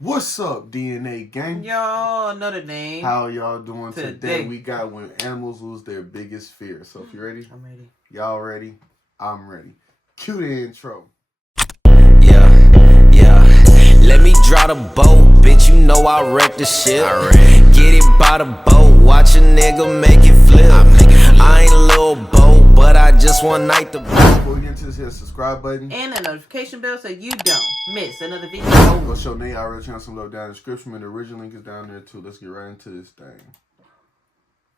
What's up, DNA gang? Y'all know the name. How y'all doing today? We got when animals lose their biggest fear. So if you ready? I'm ready. Y'all ready? I'm ready. Cue the intro. Yeah. Let me draw the boat, bitch. You know I wreck the shit. Get it by the boat, watch a nigga make it flip. I ain't a little boat, but I just one night to. Before we get into this, hit the subscribe button and the notification bell so you don't miss another video. Go show Dre&NaeYT channel some love down in the description, and the original link is down there too. Let's get right into this thing.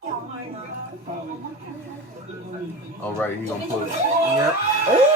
Alright, he gonna put. Yep.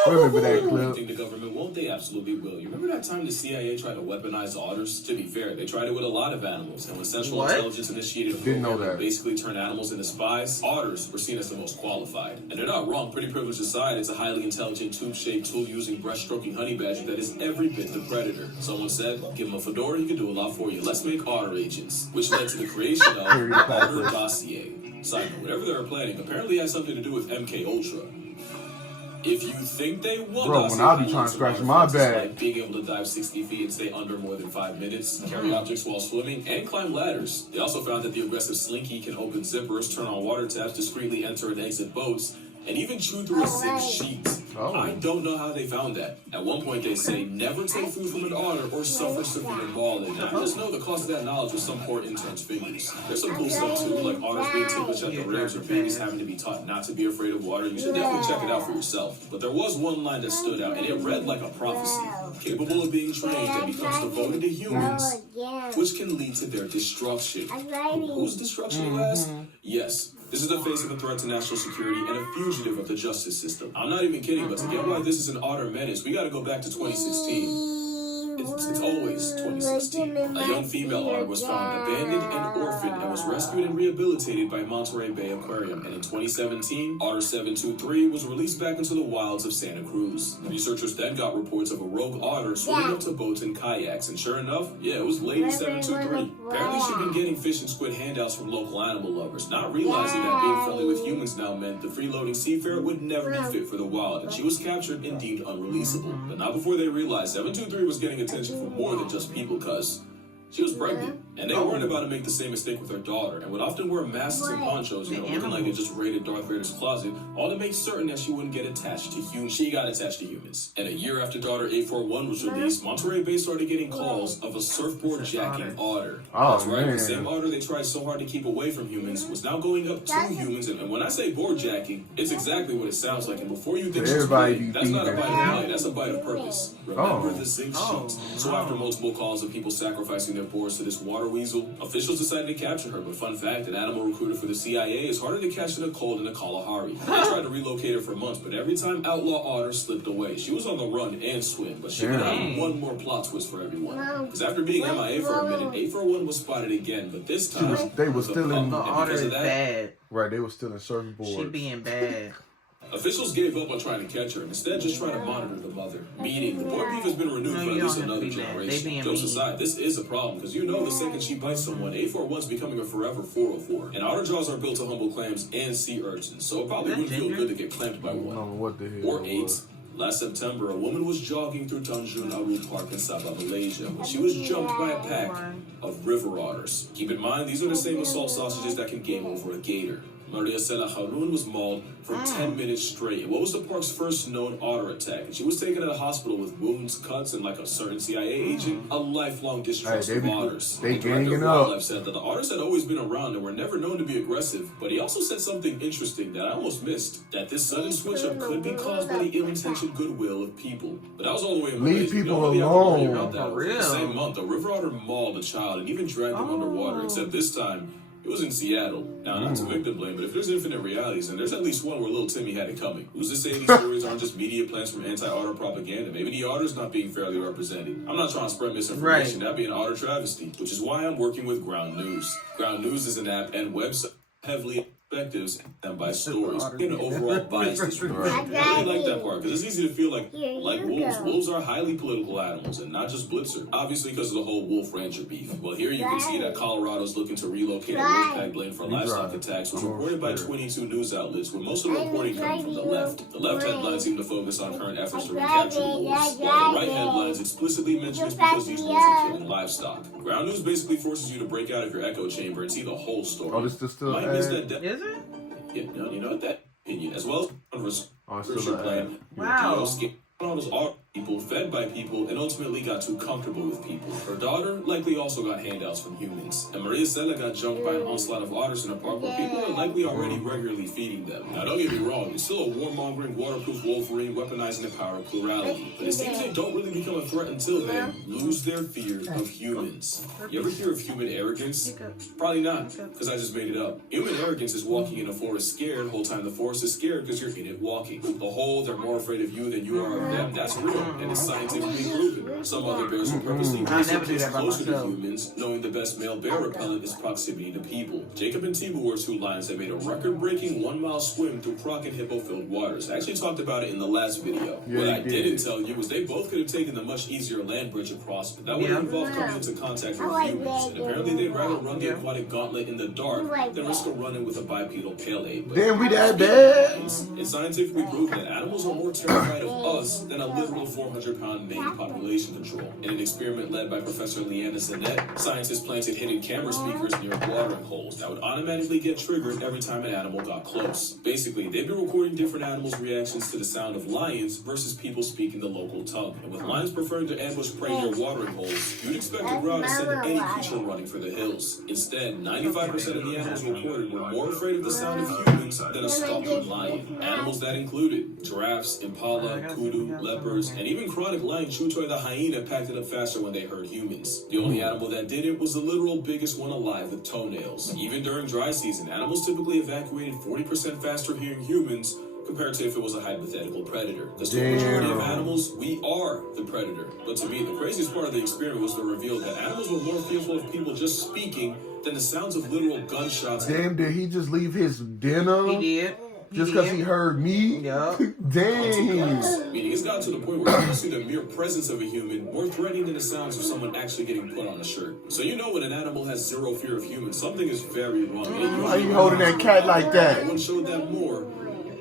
Remember that You clip? think the government won't? They absolutely will. You remember that time the CIA tried to weaponize otters? To be fair, they tried it with a lot of animals, and when Central Intelligence initiated a program that basically turned animals into spies, otters were seen as the most qualified. And they're not wrong. Pretty privileged aside, it's a highly intelligent, tube-shaped, tool-using, breast-stroking honey badger that is every bit the predator. Someone said, give him a fedora, he can do a lot for you. Let's make otter agents, which led to the creation of the Otter Dossier. Side note, whatever they were planning apparently has something to do with MK Ultra. If you think they will, Bro, when I be trying to scratch my back, like being able to dive 60 feet and stay under more than 5 minutes, carry objects while swimming, and climb ladders. They also found that the aggressive slinky can open zippers, turn on water taps, discreetly enter and exit boats, and even chew through a zinc sheet. I don't know how they found that. At one point they say, never take food from an otter or suffer severe mauling. I just know the cost of that knowledge was some poor intern's fingers. There's some cool stuff too, like otters being ticklish at the ribs or babies having to be taught not to be afraid of water. You should definitely check it out for yourself. But there was one line that stood out, and it read like a prophecy. Capable of being trained and becomes devoted to humans, which can lead to their destruction. Whose destruction, you ask? Yes. This is the face of a threat to national security and a fugitive of the justice system. I'm not even kidding, but to get why this is an otter menace, we gotta go back to 2016. It's always 2016. A young female otter was found abandoned and orphaned and was rescued and rehabilitated by Monterey Bay Aquarium. And in 2017, Otter 723 was released back into the wilds of Santa Cruz. Researchers then got reports of a rogue otter swimming up to boats and kayaks, and sure enough, yeah, it was Lady 723. Apparently she'd been getting fish and squid handouts from local animal lovers, not realizing that being friendly with humans now meant the freeloading seafarer would never be fit for the wild, and she was captured and deemed unreleasable. But not before they realized 723 was getting attention from more than just people, cuz she was pregnant, and they weren't about to make the same mistake with her daughter, and would often wear masks and ponchos, looking like they just raided Darth Vader's closet, all to make certain that she wouldn't get attached to humans. She got attached to humans. And a year after daughter 841 was released, Monterey Bay started getting calls of a surfboard jacking otter. That's right, the same otter they tried so hard to keep away from humans was now going up to humans, and when I say board jacking, it's exactly what it sounds like, and before you think she's playing, that's not a bite of play, that's a bite of purpose. Remember the zinc sheet. So after multiple calls of people sacrificing their boards to this water weasel, officials decided to capture her. But fun fact, an animal recruiter for the CIA is harder to catch than a cold in a Kalahari. They tried to relocate her for months, but every time outlaw otter slipped away. She was on the run and swim, but she would have one more plot twist for everyone. Because after being MIA for a minute, 841 was spotted again, but this time they were still in. The otter is bad. Right, they were still in surfboard. She being bad. Officials gave up on trying to catch her and instead just tried to monitor the mother. Meaning, the boy beef has been renewed for at least another generation. Jokes aside, this is a problem because you know the second she bites someone, 841's becoming a forever 404. And otter jaws are built to humble clams and sea urchins, so it probably wouldn't feel good to get clamped by one. What the hell? Or 8. Last September, a woman was jogging through Tanjung Aru Park in Sabah, Malaysia, when she was jumped by a pack of river otters. Keep in mind, these are the same assault sausages that can game over a gator. Maria Sela Harun was mauled for 10 minutes straight in what was the park's first known otter attack. And she was taken to the hospital with wounds, cuts, and like a certain CIA agent, a lifelong distrust of otters. They the director ganging of up. wildlife said that the otters had always been around and were never known to be aggressive, but he also said something interesting that I almost missed, that this sudden switch-up could be caused by the ill-intentioned goodwill of people. But that was all the way in Leave Malaysia. people alone. The same month, a river otter mauled a child and even dragged him underwater, except this time, it was in Seattle. Now, not to victim blame, but if there's infinite realities, then there's at least one where little Timmy had it coming. Who's to say these stories aren't just media plants from anti-otter propaganda? Maybe the otter's not being fairly represented. I'm not trying to spread misinformation. That'd be an otter travesty, which is why I'm working with Ground News. Ground News is an app and website heavily perspectives and by stories and overall bias distribution. I really like that part because it's easy to feel like wolves. Wolves are highly political animals and not just Blitzer. Obviously because of the whole wolf rancher beef. Well, here you can see that Colorado's looking to relocate a wolf pack blamed for livestock attacks was reported by 22 news outlets, with most of the reporting coming from the left. The left headlines seem to focus on current efforts to recapture the wolves, while the right headlines explicitly mention it's because these wolves are killing livestock. Ground news basically forces you to break out of your echo chamber and see the whole story. Oh, this is still Might miss that Is it? Yeah, no, you know what that opinion, as well as still plan. Wow. Models are people fed by people and ultimately got too comfortable with people. Her daughter likely also got handouts from humans. And Maria Stella got jumped by an onslaught of otters in a park where people are likely already regularly feeding them. Now don't get me wrong, it's still a warmongering, waterproof Wolverine weaponizing the power of plurality. But it seems they don't really become a threat until they lose their fear of humans. You ever hear of human arrogance? Probably not, because I just made it up. Human arrogance is walking in a forest scared, whole time the forest is scared because you're in it walking. The whole, they're more afraid of you than you are of them, that's real. And it's scientifically proven. Some other bears will purposely raise their kids closer to humans, knowing the best male bear repellent is proximity to people. Jacob and Tibu were two lions that made a record-breaking 1-mile swim through croc and hippo-filled waters. I actually talked about it in the last video. What I didn't tell you was they both could have taken the much easier land bridge across, but that would have involved coming into contact with humans. And apparently they'd rather run the aquatic gauntlet in the dark than risk a run-in with a bipedal pale-ape. Damn, we that bad. It's scientifically proven that animals are more terrified of us than a literal 400-pound main population control. In an experiment led by Professor Leanna Zanette, scientists planted hidden camera speakers near watering holes that would automatically get triggered every time an animal got close. Basically, they'd be recording different animals' reactions to the sound of lions versus people speaking the local tongue. And with lions preferring to ambush prey near watering holes, you'd expect a growl to send any creature running for the hills. Instead, 95% of the animals reported were more afraid of the sound of humans than a stalking lion. Animals that included giraffes, impala, kudu, leopards, and even chronic lion Chutoy the hyena packed it up faster when they heard humans. The only animal that didn't was the literal biggest one alive with toenails. Even during dry season, animals typically evacuated 40% faster hearing humans compared to if it was a hypothetical predator. Because to the majority of animals, we are the predator. But to me, the craziest part of the experiment was to reveal that animals were more fearful of people just speaking than the sounds of literal gunshots. Damn, did he just leave his dinner? He did. Just because he heard me? Yeah. Damn. Meaning it's gotten to the point where you see the mere presence of a human more threatening than the sounds of someone actually getting put on a shirt. So you know when an animal has zero fear of humans, something is very wrong. Why you holding that cat like that? No one showed that more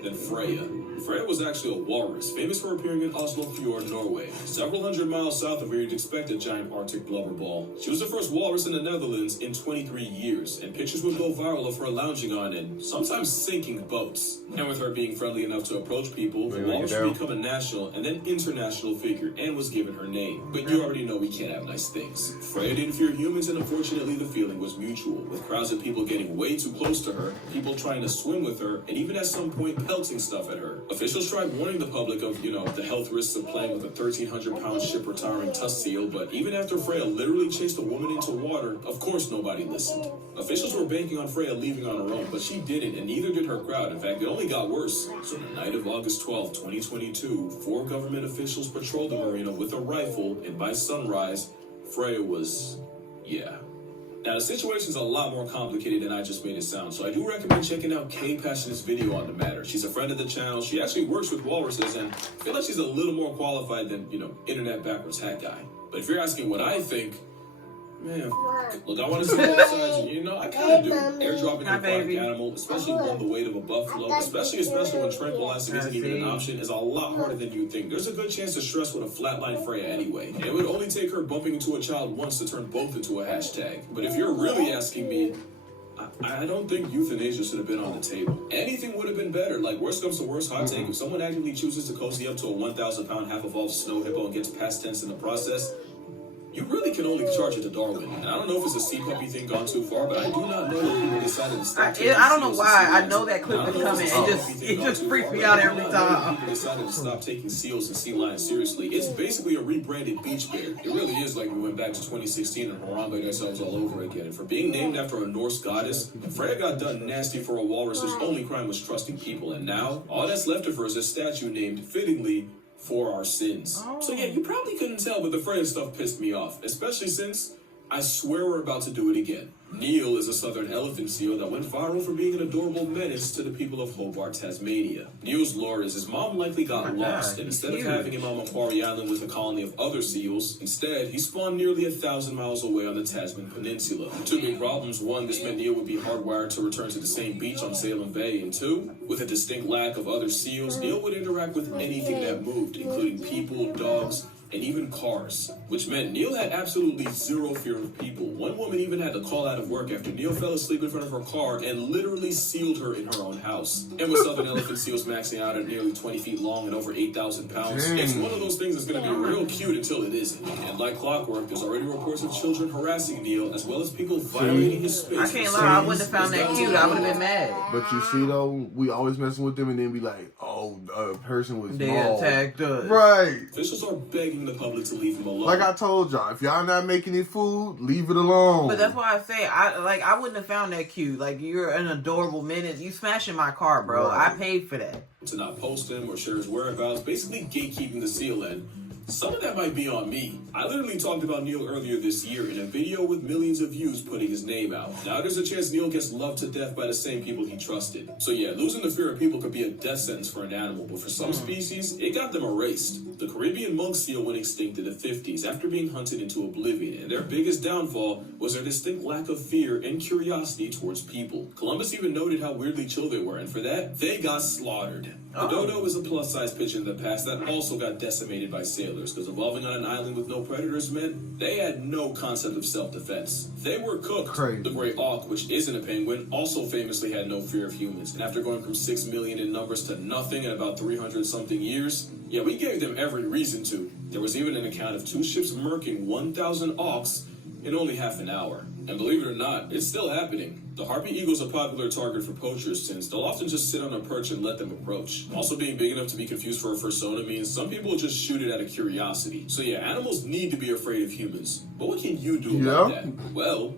than Freya. Freya was actually a walrus, famous for appearing in Oslo Fjord, Norway, several hundred miles south of where you'd expect a giant Arctic blubber ball. She was the first walrus in the Netherlands in 23 years, and pictures would go viral of her lounging on and sometimes sinking boats. And with her being friendly enough to approach people, the walrus would become a national and then international figure and was given her name. But you already know we can't have nice things. Freya didn't fear humans, and unfortunately the feeling was mutual, with crowds of people getting way too close to her, people trying to swim with her, and even at some point pelting stuff at her. Officials tried warning the public of, the health risks of playing with a 1,300-pound ship-retiring tusk seal, but even after Freya literally chased a woman into water, of course nobody listened. Officials were banking on Freya leaving on her own, but she didn't, and neither did her crowd. In fact, it only got worse. So the night of August 12, 2022, 4 government officials patrolled the marina with a rifle, and by sunrise, Freya was, Now, the situation's a lot more complicated than I just made it sound, so I do recommend checking out Kay Passionate's video on the matter. She's a friend of the channel. She actually works with walruses, and I feel like she's a little more qualified than, internet backwards hat guy. But if you're asking what I think, man, look, I want to see both sides, and I kind of do. Airdropping an aquatic animal, especially one the weight of a buffalo, especially when tranquilizing isn't even an option, is a lot harder than you think. There's a good chance to stress with a flatline Freya anyway. It would only take her bumping into a child once to turn both into a hashtag. But if you're really asking me, I don't think euthanasia should have been on the table. Anything would have been better. Like, worst comes to worst, hot take. If someone actively chooses to cozy up to a 1,000-pound half-evolved snow hippo and gets past tense in the process, you really can only charge it to Darwin. And I don't know if it's a sea puppy thing gone too far, but I do not know that people decided to stop taking I don't know why. I know that clip is coming. It just freaks me out every time. People decided to stop taking seals and sea lions seriously. It's basically a rebranded beach bear. It really is like we went back to 2016 and harambeed ourselves all over again. And for being named after a Norse goddess, Freya got done nasty for a walrus whose only crime was trusting people. And now, all that's left of her is a statue named, fittingly, for our sins. So yeah, you probably couldn't tell, but the Freya stuff pissed me off, especially since I swear we're about to do it again. Neil is a southern elephant seal that went viral for being an adorable menace to the people of Hobart, Tasmania. Neil's lore is his mom likely got lost, and instead of having him on Macquarie Island with a colony of other seals, instead he spawned nearly 1,000 miles away on the Tasman Peninsula. Two big problems: one, this meant Neil would be hardwired to return to the same beach on Salem Bay, and two, with a distinct lack of other seals, Neil would interact with anything that moved, including people, dogs, and even cars, which meant Neil had absolutely zero fear of people. One woman even had to call out of work after Neil fell asleep in front of her car and literally sealed her in her own house. And with southern elephant seals maxing out at nearly 20 feet long and over 8,000 pounds, it's one of those things that's going to be real cute until it isn't. And like clockwork, there's already reports of children harassing Neil, as well as people violating his space. I can't lie, I wouldn't have found that cute. I would have been mad. But you see, though, we always messing with them and then be like, oh, a person was They small. attacked us. Right. Officials are begging the public to leave him alone. Like I told y'all, if y'all not making it food, leave it alone. But that's why I say I wouldn't have found that cute. Like, you're an adorable menace. You smashing my car, bro. Right. I paid for that. To not post him or share his whereabouts, basically gatekeeping the seal. And some of that might be on me. I literally talked about Neil earlier this year in a video with millions of views putting his name out. Now there's a chance Neil gets loved to death by the same people he trusted. So yeah, losing the fear of people could be a death sentence for an animal, but for some species, it got them erased. The Caribbean monk seal went extinct in the 50s after being hunted into oblivion, and their biggest downfall was their distinct lack of fear and curiosity towards people. Columbus even noted how weirdly chill they were, and for that, they got slaughtered. The dodo was a plus-size pigeon in the past that also got decimated by sailors, because evolving on an island with no predators meant they had no concept of self-defense. They were cooked. Crazy. The gray auk, which isn't a penguin, also famously had no fear of humans, and after going from 6 million in numbers to nothing in about 300-something years, yeah, we gave them every reason to. There was even an account of 2 ships murking 1,000 auks in only half an hour. And believe it or not, it's still happening. The harpy eagle's a popular target for poachers since they'll often just sit on a perch and let them approach. Also, being big enough to be confused for a fursona means some people just shoot it out of curiosity. So yeah, animals need to be afraid of humans. But what can you do about that? Well...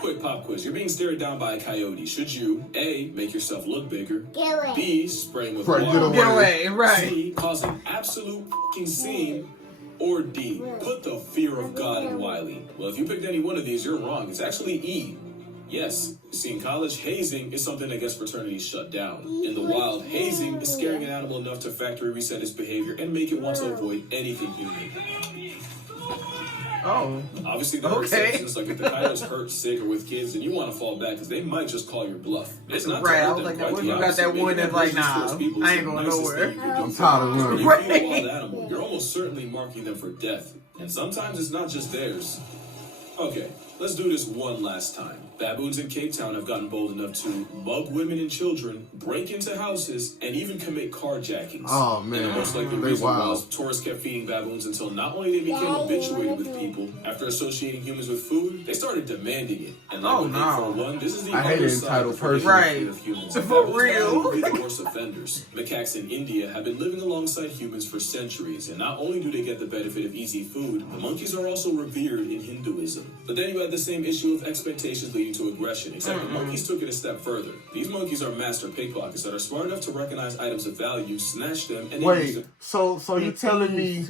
Quick pop quiz. You're being stared down by a coyote. Should you A, make yourself look bigger, Get away. B, spray him with Right, water, get away. Right. C, cause an absolute fucking scene, or D, put the fear of God in Wiley? Well, if you picked any one of these, you're wrong. It's actually E. Yes, you see, in college, hazing is something that gets fraternities shut down. In the wild, hazing is scaring an animal enough to factory reset its behavior and make it want to avoid anything human. Oh. Obviously, there are exceptions, like if the coyote's hurt, sick, or with kids, then you want to fall back because they might just call your bluff. It's not Right, to I hurt was them, like, quite what the you got opposite. that one Making that's like, visions nah, towards people is I ain't the going nicest nowhere. thing you can do. I'm tired of When running. you Right. feed a wild animal, you're almost certainly marking them for death. And sometimes it's not just theirs. Okay, let's do this one last time. Baboons in Cape Town have gotten bold enough to mug women and children, break into houses, and even commit carjackings. Oh, man. And the most likely They reason wild. was tourists kept feeding baboons until not only they became habituated with people, after associating humans with food, they started demanding it. And like Oh, with no. Big 4-1, this is the I hate other an side entitled of the fear person. of humans. For Baboons real. will be the worst offenders. Macaques in India have been living alongside humans for centuries, and not only do they get the benefit of easy food, the monkeys are also revered in Hinduism. But then you had the same issue of expectations leading to aggression, except the monkeys took it a step further. These monkeys are master pickpockets that are smart enough to recognize items of value, snatch them, and then use Wait, them. so you telling me?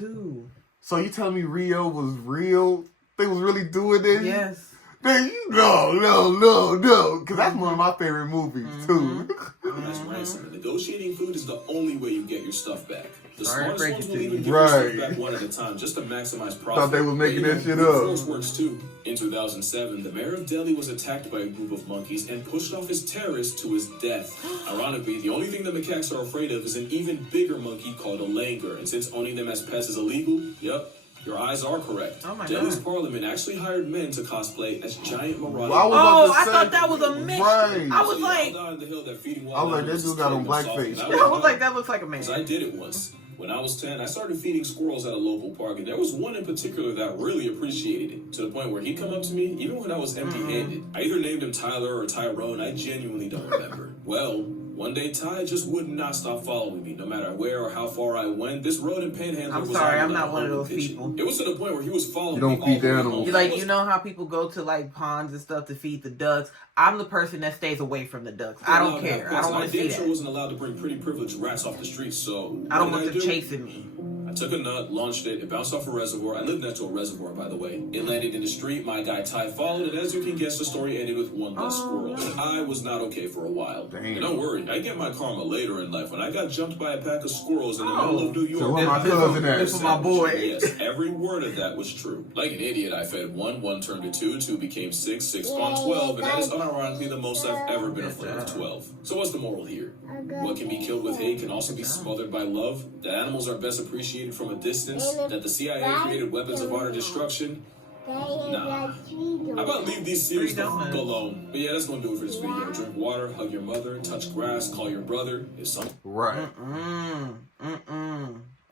So you telling me Rio was real? They was really doing this? Yes. Then no, because that's one of my favorite movies too. That's ransom. And negotiating food is the only way you get your stuff back. The Sorry to smartest break ones it will to even you. give their Right. stuff back one at a time just to maximize profit. Thought they was making that shit brute up. force works too. In 2007, the mayor of Delhi was attacked by a group of monkeys and pushed off his terrace to his death. Ironically, the only thing the macaques are afraid of is an even bigger monkey called a langur. And since owning them as pets is illegal, yep, your eyes are correct. Oh my Delhi's God. parliament actually hired men to cosplay as giant marauding Well, I was Oh, about to I say- thought that was a mix. Right. I was So, like, down the hill that feeding wild I was like, animals that dude is got on turning them blackface. soft. I was like, that looks like a man. Because I did it once. When I was 10, I started feeding squirrels at a local park, and there was one in particular that really appreciated it, to the point where he'd come up to me, even when I was empty-handed. I either named him Tyler or Tyrone, I genuinely don't remember. Well, One day, Ty just would not stop following me, no matter where or how far I went. This rodent panhandler I'm was sorry, on I'm like not a one of hungry those pigeon. people. It was to the point where he was following You don't me all feed the way animals. home. You like, you know how people go to like ponds and stuff to feed the ducks? I'm the person that stays away from the ducks. I don't care. I don't want to see I sure that. wasn't allowed to bring pretty privileged rats off the streets, so I don't what want did them do? chasing me. I took a nut, launched it bounced off a reservoir. I lived next to a reservoir, by the way. It landed in the street. My guy Ty followed, and as you can guess, the story ended with one less squirrel. I was not okay for a while. Damn. And don't worry, I get my karma later in life. When I got jumped by a pack of squirrels in the middle of New York. So where my cousin at? This is my boy. Yes, every word of that was true. Like an idiot, I fed one turned to two, two became six, six spawned 12, and that is unironically the most I've ever been afraid of 12. So what's the moral here? What can be killed with hate can also be smothered by love. That animals are best appreciated from a distance. That the CIA created weapons of utter destruction. Nah. How about leave these series the fuck alone? But yeah, that's gonna do it for this video. Drink water, hug your mother, touch grass, call your brother. If something. Right.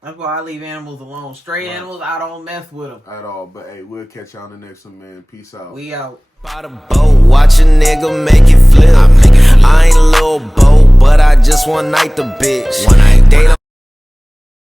That's why I leave animals alone. Stray animals, I don't mess with them. At all. But hey, we'll catch y'all in the next one, man. Peace out. We out. By the boat, watch a nigga make it flip. I ain't a little boat, but I just one night the bitch. One night, they don't